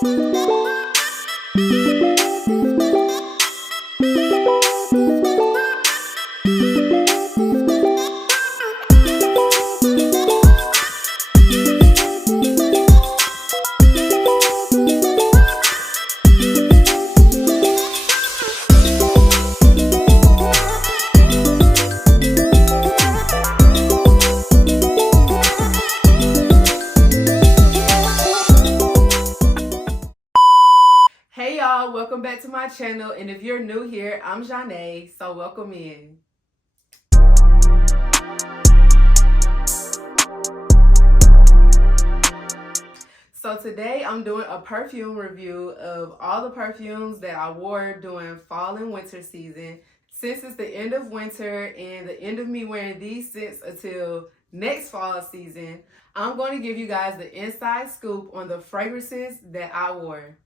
Hey y'all, welcome back to my channel, and if you're new here, I'm Zhaune, so welcome in. So today I'm doing a perfume review of all the perfumes that I wore during fall and winter season. Since it's the end of winter and the end of me wearing these scents until next fall season, I'm going to give you guys the inside scoop on the fragrances that I wore.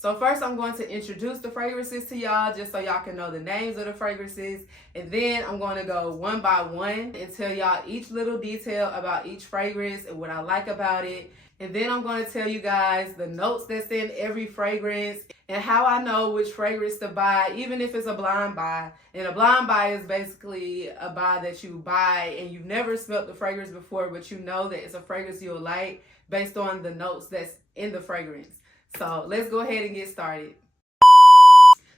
So first I'm going to introduce the fragrances to y'all just so y'all can know the names of the fragrances, and then I'm going to go one by one and tell y'all each little detail about each fragrance and what I like about it. And then I'm going to tell you guys the notes that's in every fragrance and how I know which fragrance to buy, even if it's a blind buy. And a blind buy is basically a buy that you buy and you've never smelled the fragrance before, but you know that it's a fragrance you'll like based on the notes that's in the fragrance. So let's go ahead and get started.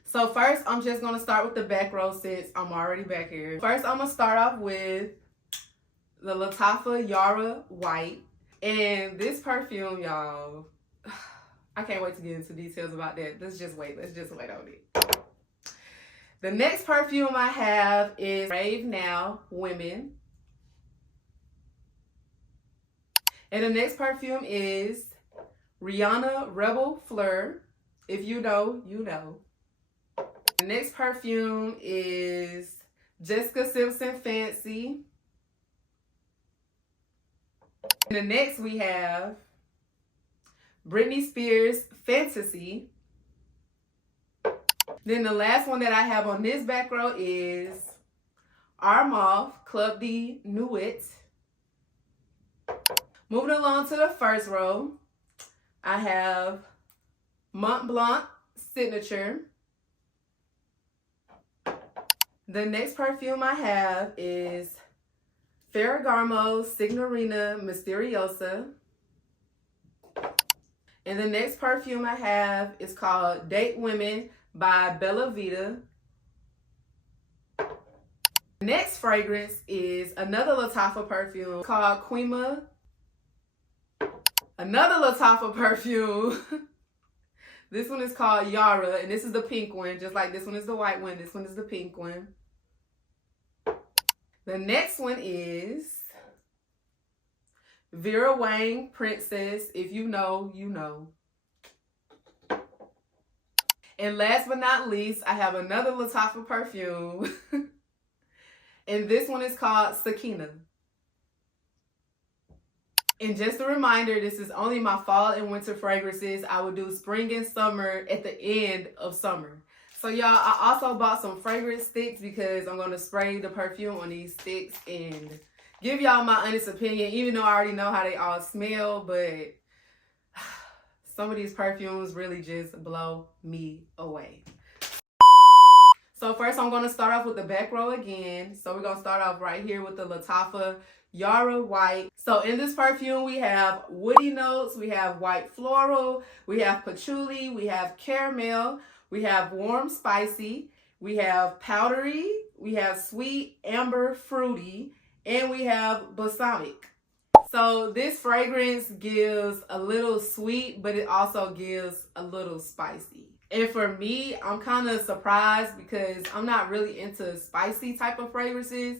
So first, I'm just going to start with the back row since I'm already back here. First, I'm going to start off with the Lattafa Yara White. And this perfume, y'all, I can't wait to get into details about that. Let's just wait on it. The next perfume I have is Rave Now Women. And the next perfume is Rihanna Rebel Fleur. If you know, you know. The next perfume is Jessica Simpson Fancy. And the next we have Britney Spears Fantasy. Then the last one that I have on this back row is Armand Club de Nuit. Moving along to the first row, I have Mont Blanc Signature. The next perfume I have is Ferragamo Signorina Misteriosa. And the next perfume I have is called Date Women by Bella Vita. The next fragrance is another Lattafa perfume called Quima. Another Lattafa perfume. This one is called Yara, and this is the pink one. Just like this one is the white one, this one is the pink one. The next one is Vera Wang Princess. If you know, you know. And last but not least, I have another Lattafa perfume. And this one is called Sakina. And just a reminder, this is only my fall and winter fragrances. I will do spring and summer at the end of summer. So y'all, I also bought some fragrance sticks because I'm going to spray the perfume on these sticks and give y'all my honest opinion, even though I already know how they all smell, but some of these perfumes really just blow me away. So first I'm going to start off with the back row again. So we're going to start off right here with the Lattafa Yara White. So in this perfume, we have woody notes, we have white floral, we have patchouli, we have caramel, we have warm spicy, we have powdery, we have sweet amber fruity, and we have balsamic. So this fragrance gives a little sweet, but it also gives a little spicy. And for me, I'm kind of surprised because I'm not really into spicy type of fragrances,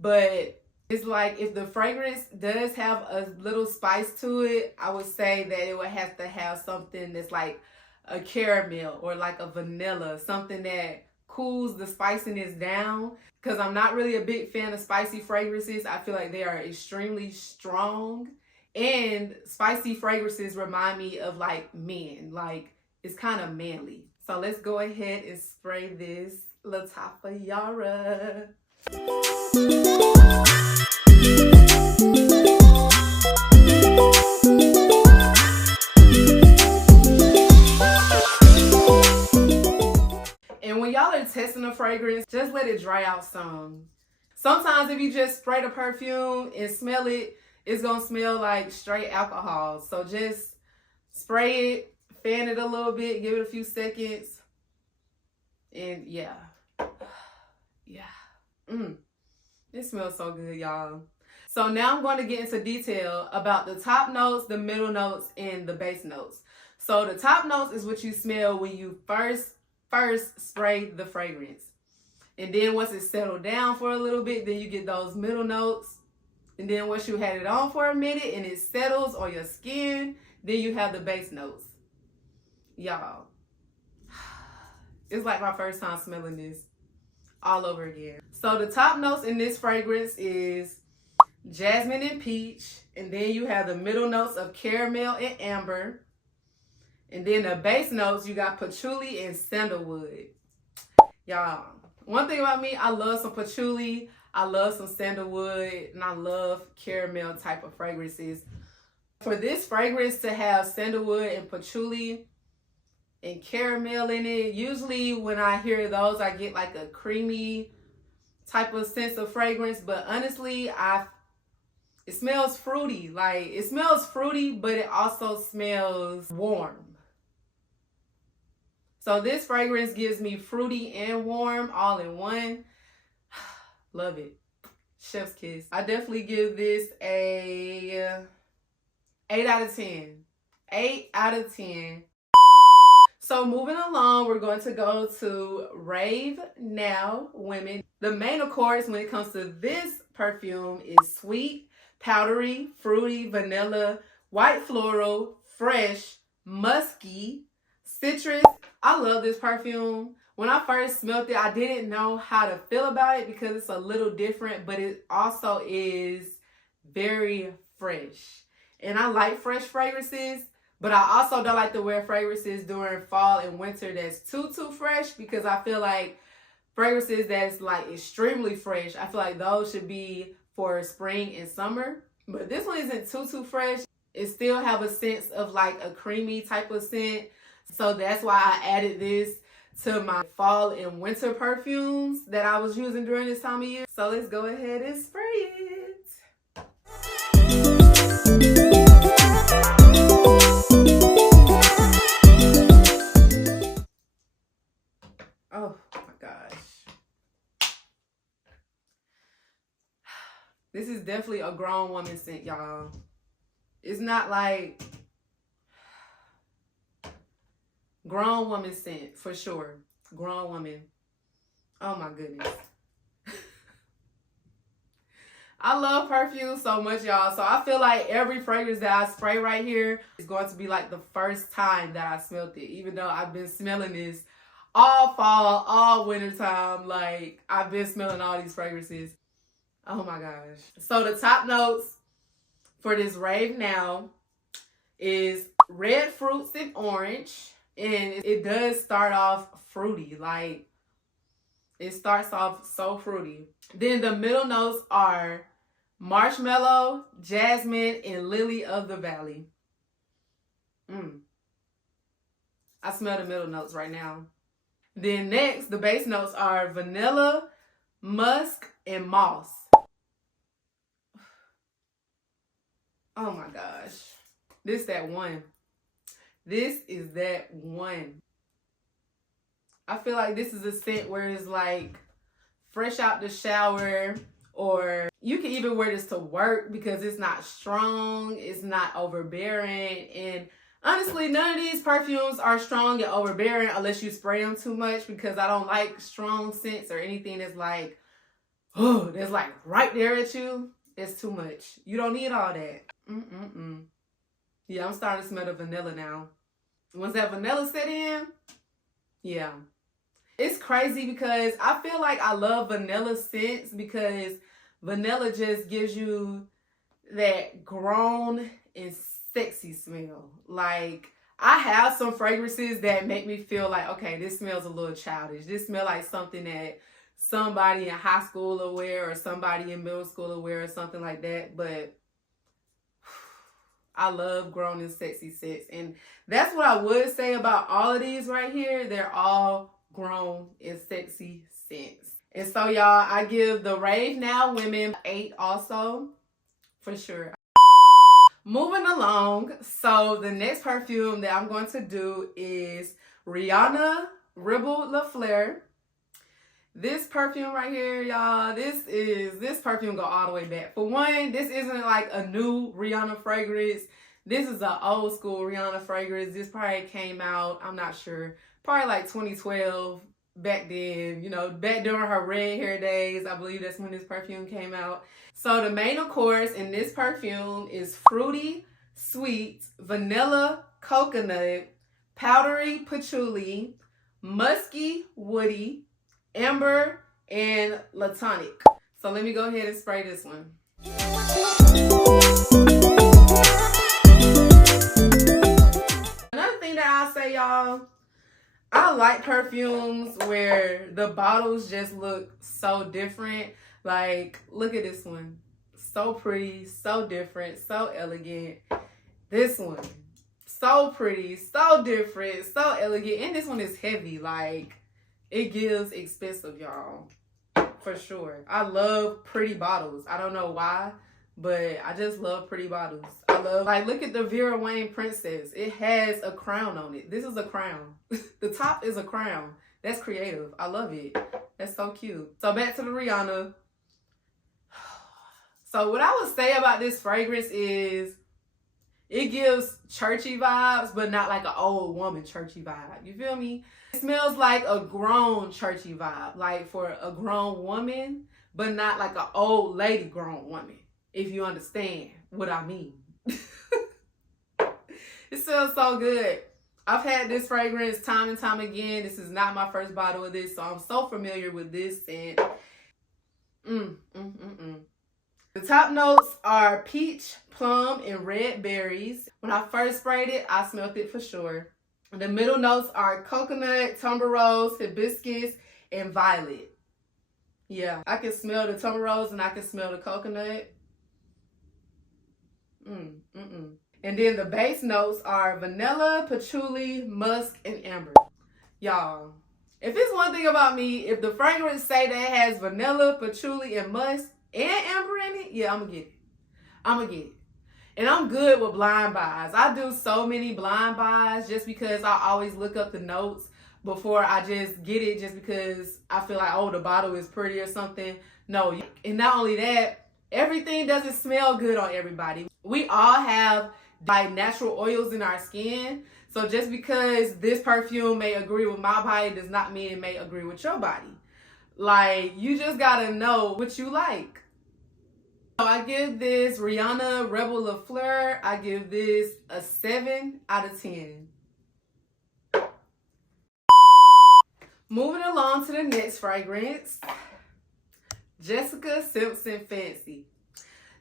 but it's like if the fragrance does have a little spice to it, I would say that it would have to have something that's like a caramel or like a vanilla, something that cools the spiciness down. Because I'm not really a big fan of spicy fragrances. I feel like they are extremely strong. And spicy fragrances remind me of like men. Like it's kind of manly. So let's go ahead and spray this Lattafa Yara. testing the fragrance, just let it dry out some. Sometimes if you just spray the perfume and smell it, it's going to smell like straight alcohol. So just spray it, fan it a little bit, give it a few seconds. And yeah. It smells so good, y'all. So now I'm going to get into detail about the top notes, the middle notes, and the base notes. So the top notes is what you smell when you first spray the fragrance. And then once it's settled down for a little bit, then you get those middle notes. And then once you had it on for a minute and it settles on your skin, then you have the base notes. Y'all, it's like my first time smelling this all over again. So the top notes in this fragrance is jasmine and peach. And then you have the middle notes of caramel and amber. And then the base notes, you got patchouli and sandalwood. Y'all, one thing about me, I love some patchouli, I love some sandalwood, and I love caramel type of fragrances. For this fragrance to have sandalwood and patchouli and caramel in it, usually when I hear those, I get like a creamy type of sense of fragrance. But honestly, it smells fruity. Like, it smells fruity, but it also smells warm. So this fragrance gives me fruity and warm all in one. Love it. Chef's kiss. I definitely give this a 8 out of 10. 8 out of 10. So moving along, we're going to go to Rave Now Women. The main accords when it comes to this perfume is sweet, powdery, fruity, vanilla, white floral, fresh, musky, citrus. I love this perfume. When I first smelled it, I didn't know how to feel about it because it's a little different, but it also is very fresh. And I like fresh fragrances, but I also don't like to wear fragrances during fall and winter that's too fresh, because I feel like fragrances that's like extremely fresh, I feel like those should be for spring and summer. But this one isn't too fresh. It still have a sense of like a creamy type of scent. So that's why I added this to my fall and winter perfumes that I was using during this time of year. So let's go ahead and spray it. Oh my gosh. This is definitely a grown woman scent, y'all. It's not like grown woman scent, for sure. Grown woman. Oh my goodness. I love perfume so much, y'all. So I feel like every fragrance that I spray right here is going to be like the first time that I smelled it. Even though I've been smelling this all fall, all winter time. Like, I've been smelling all these fragrances. Oh my gosh. So the top notes for this Rave Now is red fruits and orange. And it does start off fruity. Like, it starts off so fruity. Then the middle notes are marshmallow, jasmine, and lily of the valley. I smell the middle notes right now. Then next, the base notes are vanilla, musk, and moss. Oh my gosh. This that one. This is that one. I feel like this is a scent where it's like fresh out the shower, or you can even wear this to work because it's not strong, it's not overbearing. And honestly, none of these perfumes are strong and overbearing unless you spray them too much, because I don't like strong scents or anything that's like, oh, that's like right there at you. It's too much. You don't need all that. Yeah, I'm starting to smell the vanilla now. Once that vanilla set in, yeah. It's crazy because I feel like I love vanilla scents because vanilla just gives you that grown and sexy smell. Like, I have some fragrances that make me feel like, okay, this smells a little childish. This smells like something that somebody in high school will wear, or somebody in middle school will wear, or something like that. But I love grown and sexy scents. And that's what I would say about all of these right here. They're all grown and sexy scents. And so y'all, I give the Rave Now Women 8 also, for sure. Moving along, so the next perfume that I'm going to do is Rihanna Rebel Le Fleur. This perfume right here, y'all, this perfume go all the way back. For one, this isn't like a new Rihanna fragrance. This is an old school Rihanna fragrance. This probably came out, I'm not sure, probably like 2012, back then, you know, back during her red hair days. I believe that's when this perfume came out. So the main course in this perfume is fruity, sweet, vanilla, coconut, powdery patchouli, musky, woody, amber, and latonic. So let me go ahead and spray this one. Another thing that I'll say, y'all, I like perfumes where the bottles just look so different. Like, look at this one. So pretty, so different, so elegant. This one, so pretty, so different, so elegant. And this one is heavy. Like, it gives expensive, y'all. For sure. I love pretty bottles. I don't know why, but I just love pretty bottles. I love, like, look at the Vera Wang Princess. It has a crown on it. This is a crown. The top is a crown. That's creative. I love it. That's so cute. So back to the Rihanna. So what I would say about this fragrance is it gives churchy vibes, but not like an old woman churchy vibe. You feel me? It smells like a grown churchy vibe, like for a grown woman, but not like an old lady grown woman, if you understand what I mean. It smells so good. I've had this fragrance time and time again. This is not my first bottle of this, so I'm so familiar with this scent. The top notes are peach, plum, and red berries. When I first sprayed it, I smelled it for sure. The middle notes are coconut, tuberose, hibiscus, and violet. Yeah, I can smell the tuberose and I can smell the coconut. And then the base notes are vanilla, patchouli, musk, and amber. Y'all, if it's one thing about me, if the fragrance say that it has vanilla, patchouli, and musk, and amber in it, yeah, I'm gonna get it. I'm gonna get it. And I'm good with blind buys. I do so many blind buys just because I always look up the notes before I just get it, just because I feel like, oh, the bottle is pretty or something. No, and not only that, everything doesn't smell good on everybody. We all have like natural oils in our skin. So just because this perfume may agree with my body does not mean it may agree with your body. Like, you just gotta know what you like. So I give this Rihanna Rebel Le Fleur, I give this a 7 out of 10. Moving along to the next fragrance, Jessica Simpson Fancy.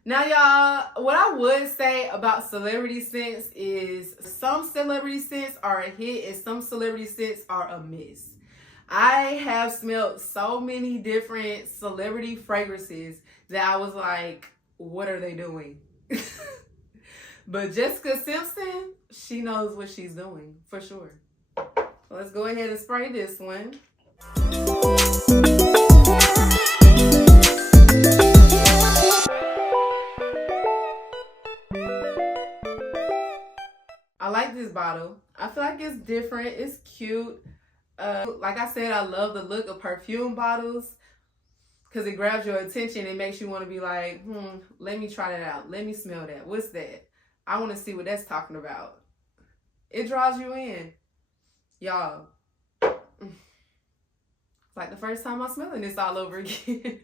Now, y'all, what I would say about celebrity scents is some celebrity scents are a hit and some celebrity scents are a miss. I have smelled so many different celebrity fragrances that I was like, what are they doing? But Jessica Simpson, she knows what she's doing, for sure. So let's go ahead and spray this one. I like this bottle. I feel like it's different. It's cute. Like I said, I love the look of perfume bottles because it grabs your attention. It makes you want to be like, let me try that out. Let me smell that. What's that? I want to see what that's talking about. It draws you in. Y'all. It's like the first time I'm smelling this all over again.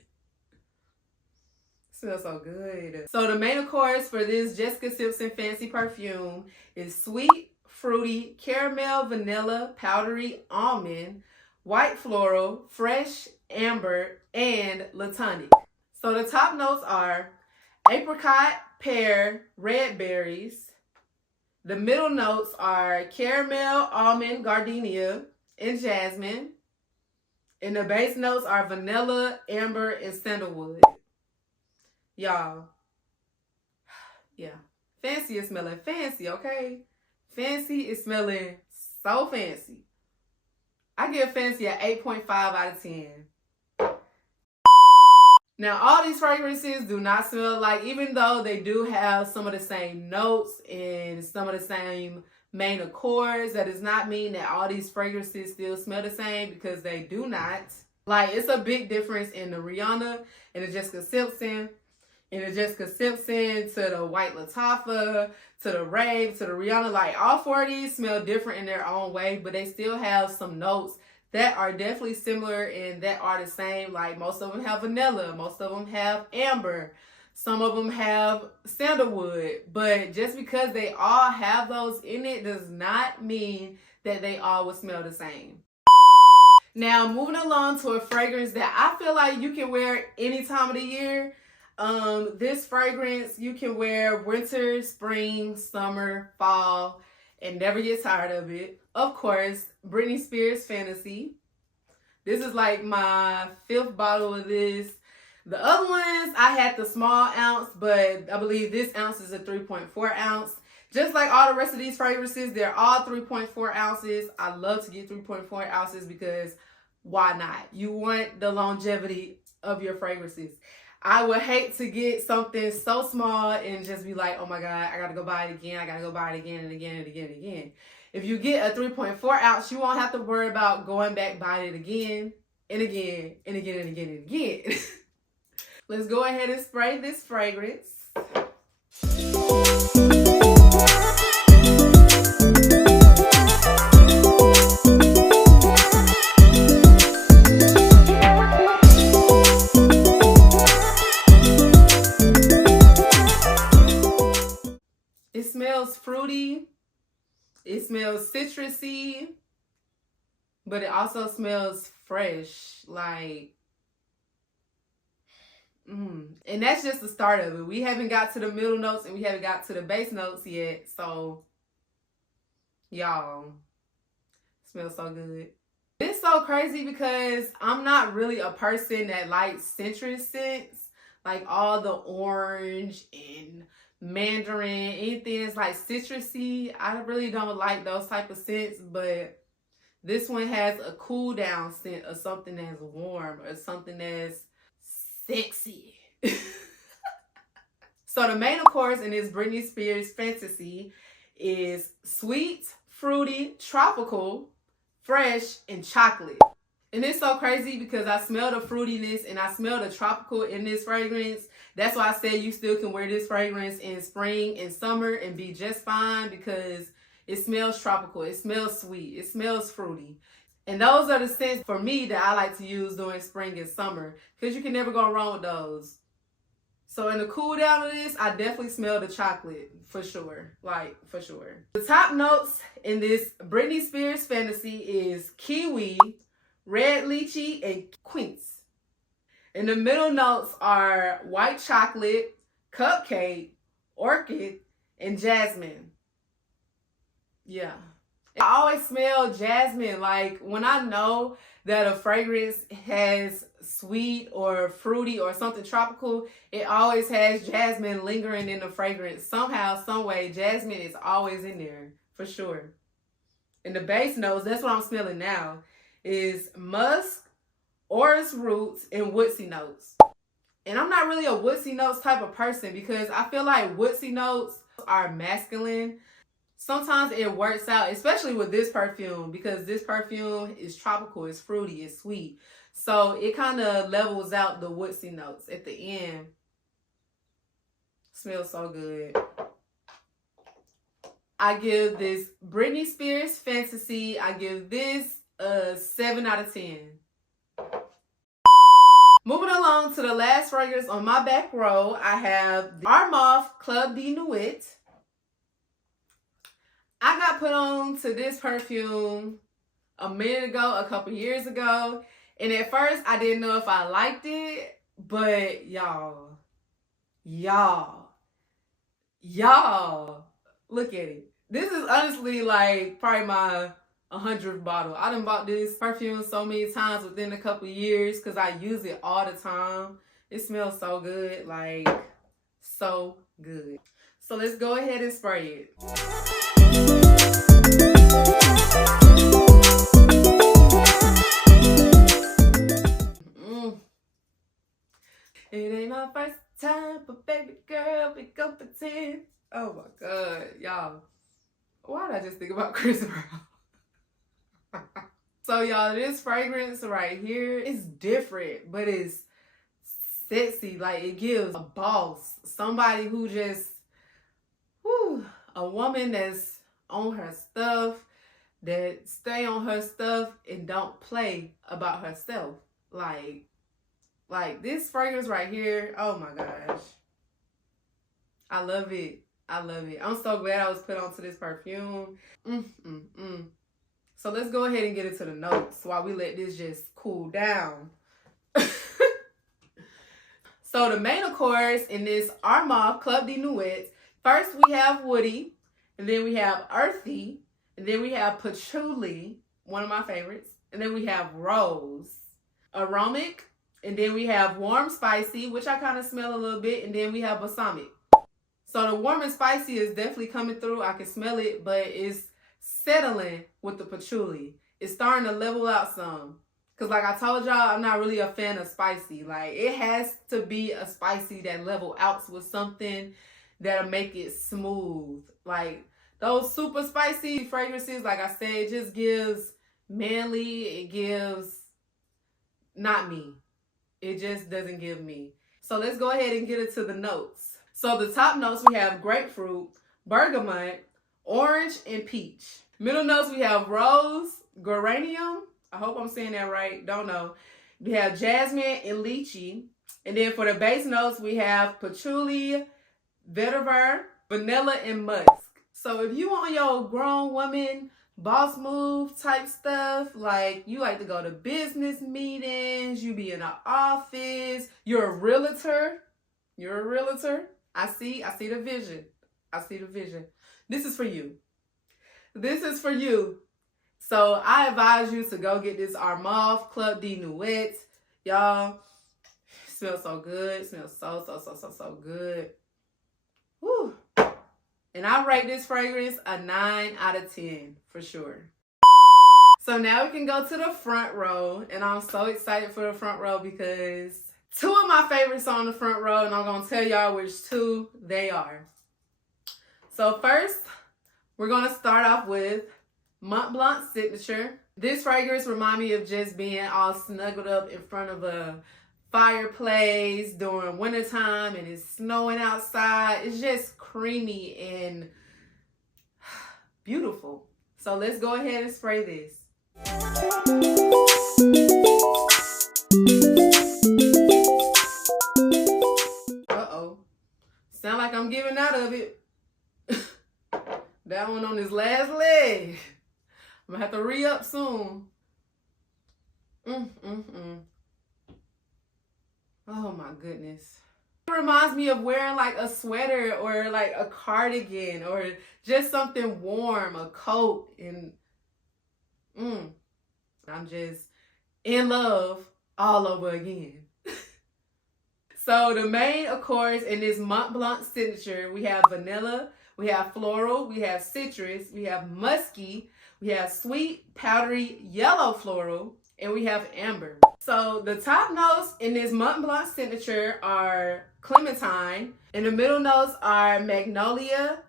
Smells so good. So the main course for this Jessica Simpson Fancy perfume is sweet, fruity, caramel, vanilla, powdery, almond, white floral, fresh, amber, and latonic. So the top notes are apricot, pear, red berries. The middle notes are caramel, almond, gardenia, and jasmine. And the base notes are vanilla, amber, and sandalwood. Y'all, yeah, fancy is smelling fancy, okay? Fancy is smelling so fancy. I give Fantasy an 8.5 out of 10. Now, all these fragrances do not smell like, even though they do have some of the same notes and some of the same main accords, that does not mean that all these fragrances still smell the same, because they do not. Like, it's a big difference in the Rihanna and the Jessica Simpson, and the Jessica Simpson to the White Latifah, to the Rave, to the Rihanna. Like, all four of these smell different in their own way, but they still have some notes that are definitely similar and that are the same. Like, most of them have vanilla, most of them have amber, some of them have sandalwood. But just because they all have those in it does not mean that they all will smell the same. Now, moving along to a fragrance that I feel like you can wear any time of the year. This fragrance you can wear winter, spring, summer, fall, and never get tired of it. Of course, Britney Spears Fantasy. This is like my 5th bottle of this. The other ones, I had the small ounce, but I believe this ounce is a 3.4 ounce. Just like all the rest of these fragrances, they're all 3.4 ounces. I love to get 3.4 ounces because why not? You want the longevity of your fragrances. I would hate to get something so small and just be like, oh my God, I gotta go buy it again. I gotta go buy it again and again and again and again. If you get a 3.4 ounce, you won't have to worry about going back buying it again and again and again and again and again. Let's go ahead and spray this fragrance. It smells fruity. It smells citrusy, but it also smells fresh, like, and that's just the start of it. We haven't got to the middle notes and we haven't got to the base notes yet, so, y'all, it smells so good. It's so crazy because I'm not really a person that likes citrus scents, like all the orange and mandarin, anything that's like citrusy. I really don't like those type of scents, but this one has a cool down scent of something that's warm or something that's sexy. So the main accords in this Britney Spears Fantasy is sweet, fruity, tropical, fresh, and chocolate. And it's so crazy because I smell the fruitiness and I smell the tropical in this fragrance. That's why I said you still can wear this fragrance in spring and summer and be just fine, because it smells tropical, it smells sweet, it smells fruity. And those are the scents for me that I like to use during spring and summer, because you can never go wrong with those. So in the cool down of this, I definitely smell the chocolate for sure, like for sure. The top notes in this Britney Spears Fantasy is kiwi, red lychee, and quince. And the middle notes are white chocolate, cupcake, orchid, and jasmine. Yeah. I always smell jasmine. Like, when I know that a fragrance has sweet or fruity or something tropical, it always has jasmine lingering in the fragrance. Somehow, some way, jasmine is always in there, for sure. And the base notes, that's what I'm smelling now, is musk, orris roots, and woodsy notes. And I'm not really a woodsy notes type of person because I feel like woodsy notes are masculine. Sometimes it works out, especially with this perfume, because this perfume is tropical, it's fruity, it's sweet. So it kind of levels out the woodsy notes at the end. Smells so good. I give this Britney Spears Fantasy, I give this a 7 out of 10. Moving along to the last fragrance on my back row, I have the Armaf Club de Nuit. I got put on to this perfume a minute ago, a couple years ago, and at first I didn't know if I liked it, but y'all, look at it. This is honestly like probably my 100th bottle. I done bought this perfume so many times within a couple years because I use it all the time. It smells so good, like so good. So let's go ahead and spray it. first time, but baby girl, we go pretend. Oh my God, y'all. Why did I just think about Chris Brown? So y'all, this fragrance right here is different, but it's sexy. Like, it gives a boss, somebody who just, whew, a woman that's on her stuff, that stay on her stuff and don't play about herself. Like this fragrance right here, oh my gosh. I love it. I love it. I'm so glad I was put onto this perfume. So let's go ahead and get into the notes while we let this just cool down. So the main accords in this Armand Club de Nuit, first we have woody, and then we have earthy, and then we have patchouli, one of my favorites, and then we have rose, aromatic, and then we have warm spicy, which I kind of smell a little bit, and then we have balsamic. So the warm and spicy is definitely coming through. I can smell it, but it's settling with the patchouli. It's starting to level out some. Because like I told y'all, I'm not really a fan of spicy. Like, it has to be a spicy that level out with something that'll make it smooth. Like, those super spicy fragrances, like I said, it just gives manly. It gives not me. It just doesn't give me. So let's go ahead and get into the notes. So the top notes, we have grapefruit, bergamot, orange, and peach. Middle notes, we have rose, geranium. I hope I'm saying that right. Don't know. We have jasmine and lychee. And then for the base notes, we have patchouli, vetiver, vanilla, and musk. So if you want your grown woman boss move type stuff, like you like to go to business meetings, you be in an office, you're a realtor. I see the vision. I see the vision. This is for you. This is for you. So I advise you to go get this Armand Club de Nuit. Y'all, smells so good. Smells so good. Woo. And I rate this fragrance a 9 out of 10 for sure. So now we can go to the front row. And I'm so excited for the front row because two of my favorites are on the front row. And I'm going to tell y'all which two they are. So first, we're going to start off with Mont Blanc Signature. This fragrance reminds me of just being all snuggled up in front of a fireplace during wintertime and it's snowing outside. It's just creamy and beautiful. So let's go ahead and spray this. Uh-oh. Sound like I'm giving out of it. That one on his last leg. I'm gonna have to re-up soon. Oh my goodness. It reminds me of wearing like a sweater or like a cardigan or just something warm, a coat, and I'm just in love all over again. So the main accords in this Mont Blanc Signature, we have vanilla, we have floral, we have citrus, we have musky, we have sweet, powdery, yellow floral, and we have amber. So the top notes in this Mont Blanc Signature are clementine, and the middle notes are magnolia,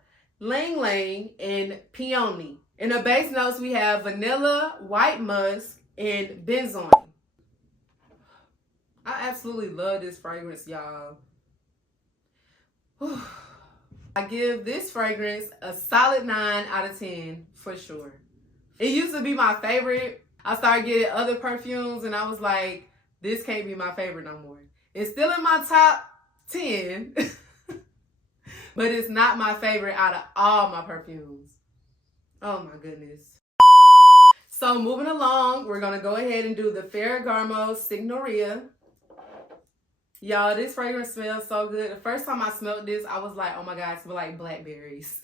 lang lang, and peony. In the base notes, we have vanilla, white musk, and benzoin. I absolutely love this fragrance, y'all. I give this fragrance a solid 9 out of 10 for sure. It used to be my favorite. I started getting other perfumes and I was like, this can't be my favorite no more. It's still in my top 10, but it's not my favorite out of all my perfumes. Oh my goodness. So moving along, we're gonna go ahead and do the Ferragamo Signoria. Y'all, this fragrance smells so good. The first time I smelled this, I was like, oh my God, it smells like blackberries.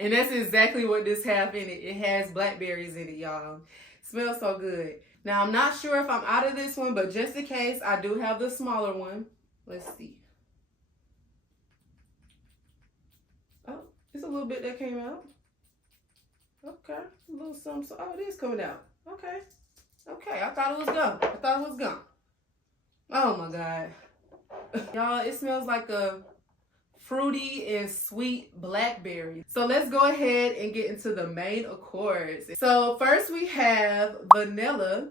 And that's exactly what this has in it. It has blackberries in it, y'all. It smells so good. Now, I'm not sure if I'm out of this one, but just in case, I do have the smaller one. Let's see. Oh, it's a little bit that came out. Okay, a little something. Oh, it is coming out. Okay. Okay, I thought it was gone. Oh my God. Y'all, it smells like a fruity and sweet blackberry. So let's go ahead and get into the main accords. So first we have vanilla,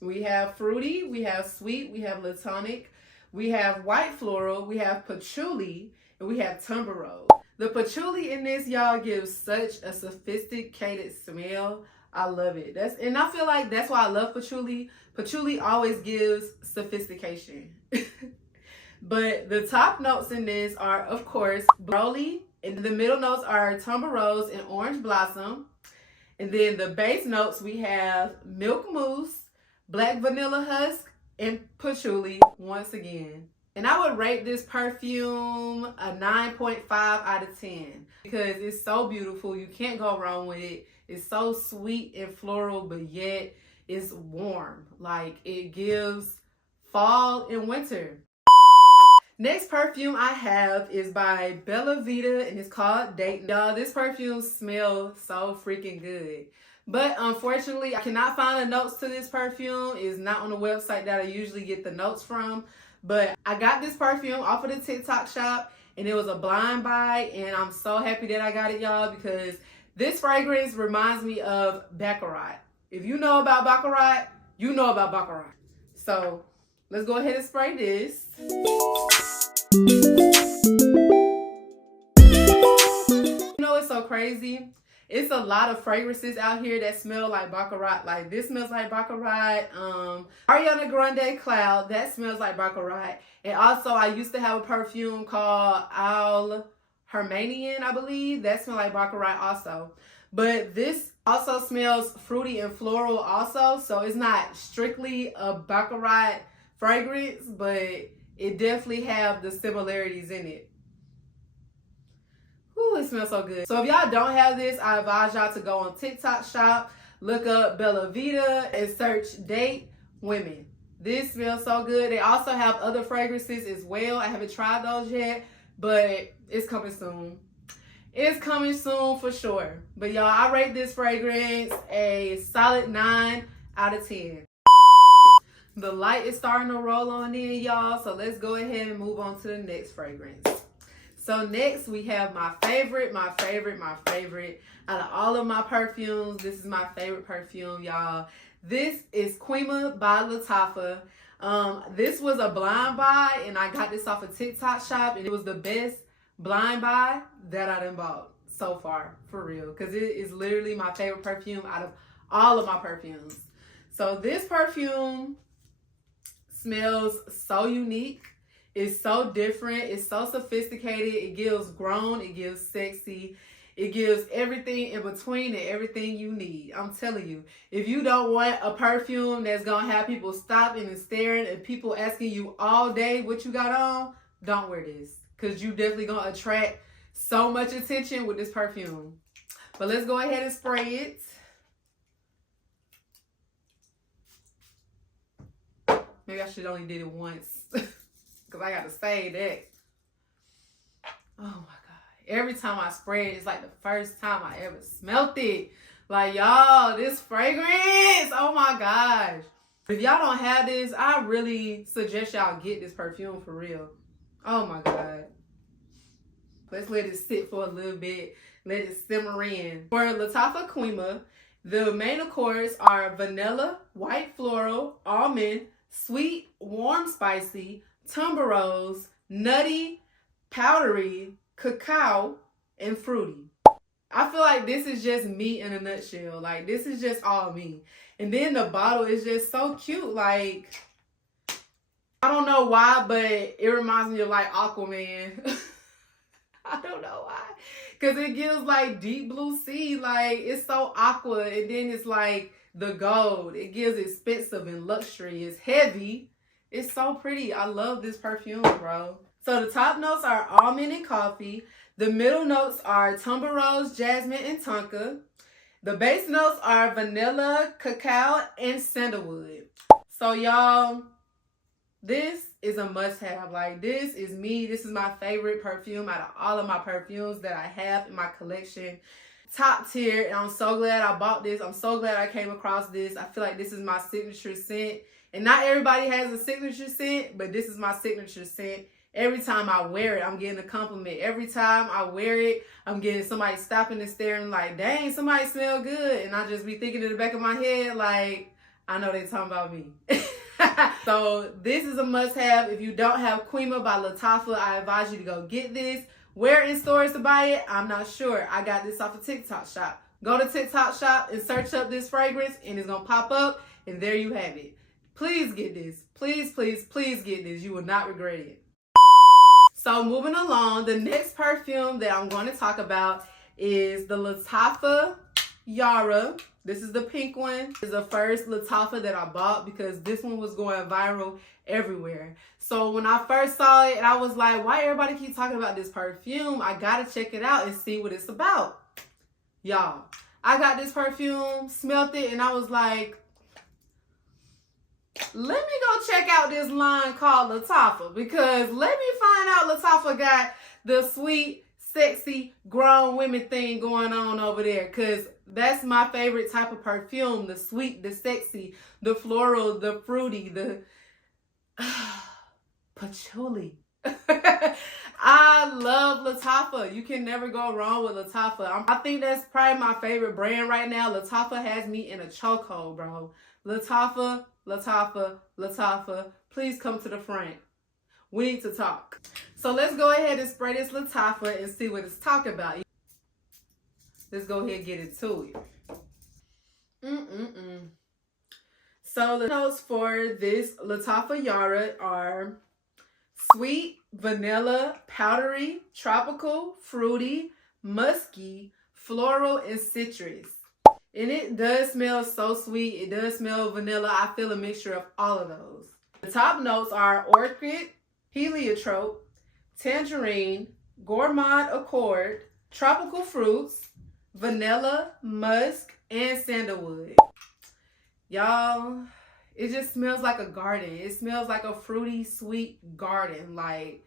we have fruity, we have sweet, we have latonic, we have white floral, we have patchouli, and we have tuberose. The patchouli in this, y'all, gives such a sophisticated smell. I love it. And I feel like that's why I love patchouli. Patchouli always gives sophistication. But the top notes in this are, of course, broly, and the middle notes are tuberose and orange blossom. And then the base notes, we have milk mousse, black vanilla husk, and patchouli once again. And I would rate this perfume a 9.5 out of 10 because it's so beautiful. You can't go wrong with it. It's so sweet and floral, but yet it's warm. Like, it gives fall and winter. Next perfume I have is by Bella Vita, and it's called Dayton. Y'all, this perfume smells so freaking good. But unfortunately, I cannot find the notes to this perfume. It's not on the website that I usually get the notes from. But I got this perfume off of the TikTok shop, and it was a blind buy, and I'm so happy that I got it, y'all, because this fragrance reminds me of Baccarat. If you know about Baccarat, you know about Baccarat. So let's go ahead and spray this. You know what's so crazy? It's a lot of fragrances out here that smell like Baccarat. Like, this smells like Baccarat. Ariana Grande Cloud, that smells like Baccarat. And also, I used to have a perfume called Al Hermanian, I believe. That smells like Baccarat also. But this also smells fruity and floral also. So it's not strictly a Baccarat fragrance, but it definitely have the similarities in it. Ooh, it smells so good. So if y'all don't have this, I advise y'all to go on TikTok shop, look up Bella Vita, and search Date Women. This smells so good. They also have other fragrances as well. I haven't tried those yet, but it's coming soon. It's coming soon for sure. But y'all, I rate this fragrance a solid 9 out of 10. The light is starting to roll on in, y'all. So let's go ahead and move on to the next fragrance. So next we have my favorite out of all of my perfumes. This is my favorite perfume, y'all. This is Killaa by Lattafa. This was a blind buy, and I got this off a TikTok shop, and it was the best blind buy that I done bought so far, for real, because it is literally my favorite perfume out of all of my perfumes. So this perfume smells so unique. It's so different. It's so sophisticated. It gives grown. It gives sexy. It gives everything in between and everything you need. I'm telling you, if you don't want a perfume that's going to have people stopping and staring and people asking you all day what you got on, don't wear this, because you definitely going to attract so much attention with this perfume. But let's go ahead and spray it. Maybe I should only did it once. Because I got to say that. Oh my God. Every time I spray it, it's like the first time I ever smelled it. Like, y'all, this fragrance. Oh my gosh. If y'all don't have this, I really suggest y'all get this perfume for real. Oh my God. Let's let it sit for a little bit. Let it simmer in. For Lattafa Killaa, the main accords are vanilla, white floral, almond, sweet, warm, spicy, tuberose, nutty, powdery, cacao, and fruity. I feel like this is just me in a nutshell. Like, this is just all me. And then the bottle is just so cute. Like, I don't know why, but it reminds me of like Aquaman. I don't know why. Because it gives like deep blue sea. Like, it's so aqua. And then it's like the gold. It gives expensive and luxury. It's heavy. It's so pretty. I love this perfume, bro. So the top notes are almond and coffee. The middle notes are tuberose, jasmine, and tonka. The base notes are vanilla, cacao, and sandalwood. So y'all, this is a must-have. Like, this is me. This is my favorite perfume out of all of my perfumes that I have in my collection. Top tier, and I'm so glad I bought this. I'm so glad I came across this. I feel like this is my signature scent. And not everybody has a signature scent, but this is my signature scent. Every time I wear it, I'm getting a compliment. Every time I wear it, I'm getting somebody stopping and staring like, dang, somebody smell good. And I just be thinking in the back of my head, like, I know they talking about me. So this is a must-have. If you don't have Quima by Lattafa, I advise you to go get this. Where in stores to buy it, I'm not sure. I got this off of TikTok Shop. Go to TikTok Shop and search up this fragrance, and it's going to pop up, and there you have it. Please get this. Please, please, please get this. You will not regret it. So moving along, the next perfume that I'm going to talk about is the Lattafa Yara. This is the pink one. This is the first Lattafa that I bought because this one was going viral everywhere. So when I first saw it, I was like, why everybody keep talking about this perfume? I gotta check it out and see what it's about. Y'all, I got this perfume, smelled it, and I was like, let me go check out this line called Lattafa, because let me find out Lattafa got the sweet, sexy, grown women thing going on over there, because that's my favorite type of perfume. The sweet, the sexy, the floral, the fruity, the patchouli. I love Lattafa. You can never go wrong with Lattafa. I think that's probably my favorite brand right now. Lattafa has me in a chokehold, bro. Lattafa, Lattafa, Lattafa. Please come to the front. We need to talk. So let's go ahead and spray this Lattafa and see what it's talking about. Let's go ahead and get into it. So the notes for this Lattafa Yara are sweet, vanilla, powdery, tropical, fruity, musky, floral, and citrus. And it does smell so sweet. It does smell vanilla. I feel a mixture of all of those. The top notes are orchid, heliotrope, tangerine, gourmand accord, tropical fruits, vanilla, musk, and sandalwood. Y'all, it just smells like a garden. It smells like a fruity, sweet garden. Like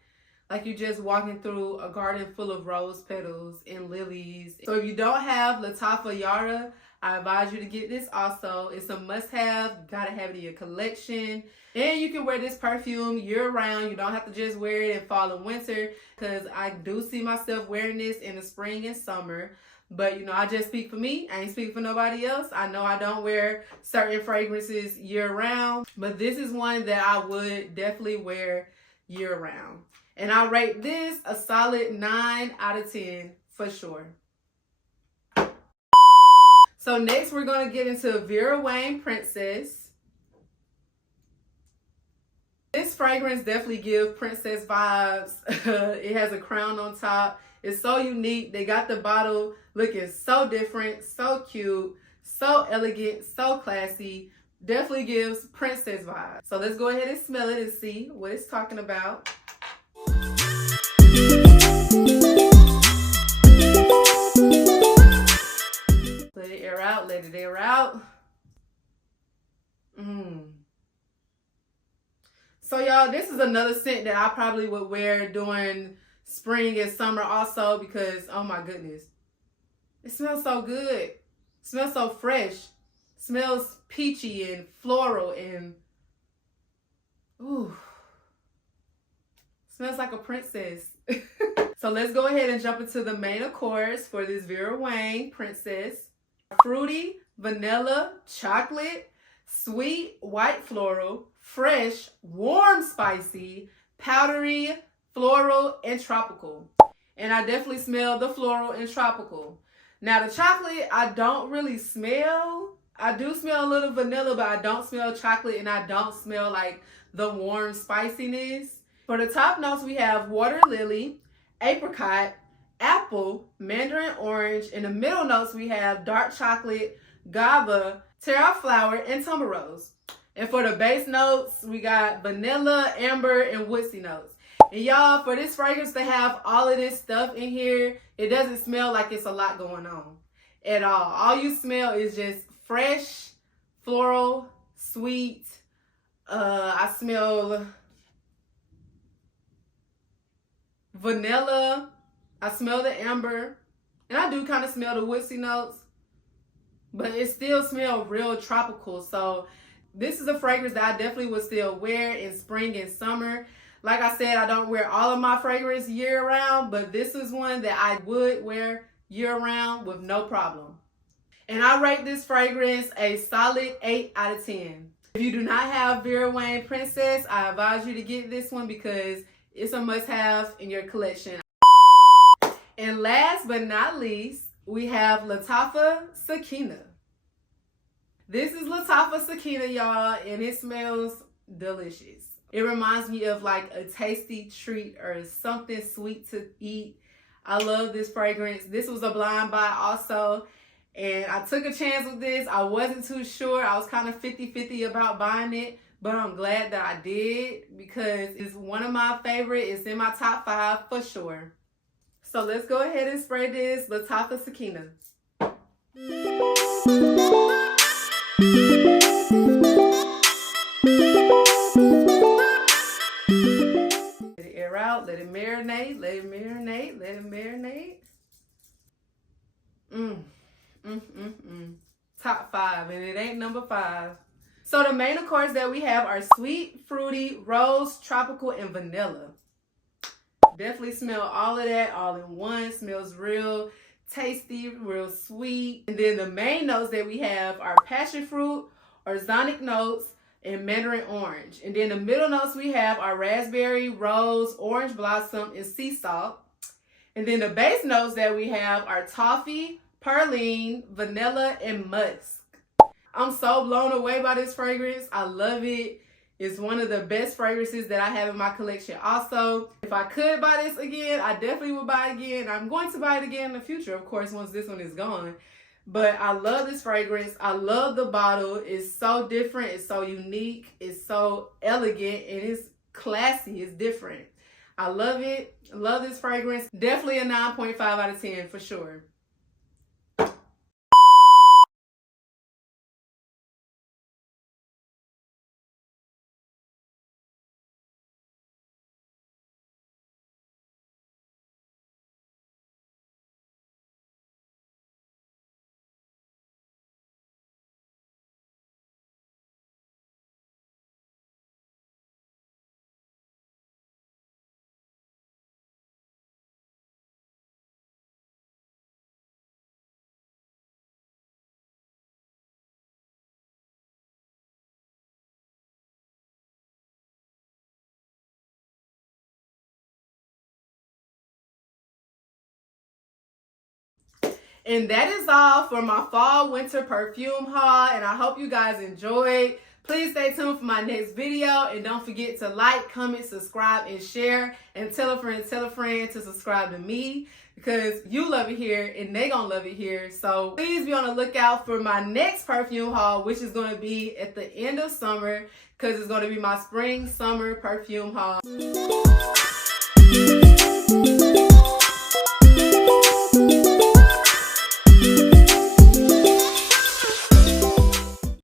you're just walking through a garden full of rose petals and lilies. So if you don't have Lattafa Yara, I advise you to get this also. It's a must-have. Gotta have it in your collection. And you can wear this perfume year-round. You don't have to just wear it in fall and winter, because I do see myself wearing this in the spring and summer. But, you know, I just speak for me. I ain't speaking for nobody else. I know I don't wear certain fragrances year-round, but this is one that I would definitely wear year-round. And I rate this a solid 9 out of 10 for sure. So next we're going to get into Vera Wang Princess. This fragrance definitely gives princess vibes. It has a crown on top. It's so unique. They got the bottle looking so different, so cute, so elegant, so classy. Definitely gives princess vibes. So let's go ahead and smell it and see what it's talking about. Let it air out, let it air out. So y'all, this is another scent that I probably would wear during spring and summer also, because oh my goodness, it smells so good. It smells so fresh. It smells peachy and floral and ooh, smells like a princess. So let's go ahead and jump into the main accords for this Vera Wang Princess. Fruity, vanilla, chocolate, sweet, white floral, fresh, warm, spicy, powdery, floral, and tropical. And I definitely smell the floral and tropical. Now the chocolate, I don't really smell. I do smell a little vanilla, but I don't smell chocolate, and I don't smell like the warm spiciness. For the top notes, we have water lily, apricot, apple, mandarin orange. In the middle notes, we have dark chocolate, guava, terra flower, and tuberose. And for the base notes, we got vanilla, amber, and woodsy notes. And y'all, for this fragrance to have all of this stuff in here, it doesn't smell like it's a lot going on at all. All you smell is just fresh, floral, sweet. I smell vanilla. I smell the amber. And I do kind of smell the woodsy notes. But it still smells real tropical. So this is a fragrance that I definitely would still wear in spring and summer. Like I said, I don't wear all of my fragrance year round, but this is one that I would wear year round with no problem. And I rate this fragrance a solid 8 out of 10. If you do not have Vera Wang Princess, I advise you to get this one because it's a must-have in your collection. And last but not least, we have Lattafa Sakina. This is Lattafa Sakina, y'all, and it smells delicious. It reminds me of like a tasty treat or something sweet to eat. I love this fragrance. This was a blind buy also, and I took a chance with this. I wasn't too sure. I was kind of 50-50 about buying it, but I'm glad that I did because it's one of my favorite. It's in my top 5 for sure. So let's go ahead and spray this Lattafa Sakina. Let it air out, let it marinate, let it marinate, let it marinate. Top 5, and it ain't number 5. So the main accords that we have are sweet, fruity, rose, tropical, and vanilla. Definitely smell all of that all in one. Smells real tasty, real sweet. And then the main notes that we have are passion fruit, orzonic notes, and mandarin orange. And then the middle notes we have are raspberry, rose, orange blossom, and sea salt. And then the base notes that we have are toffee, praline, vanilla, and musk. I'm so blown away by this fragrance. I love it. It's one of the best fragrances that I have in my collection also. If I could buy this again, I definitely would buy it again. I'm going to buy it again in the future, of course, once this one is gone. But I love this fragrance. I love the bottle. It's so different. It's so unique. It's so elegant, and it's classy. It's different. I love it. I love this fragrance. Definitely a 9.5 out of 10 for sure. And that is all for my fall winter perfume haul, and I hope you guys enjoyed. Please stay tuned for my next video, and don't forget to like, comment, subscribe, and share, and tell a friend to subscribe to me because you love it here and they gonna love it here. So please be on the lookout for my next perfume haul, which is going to be at the end of summer because it's going to be my spring summer perfume haul.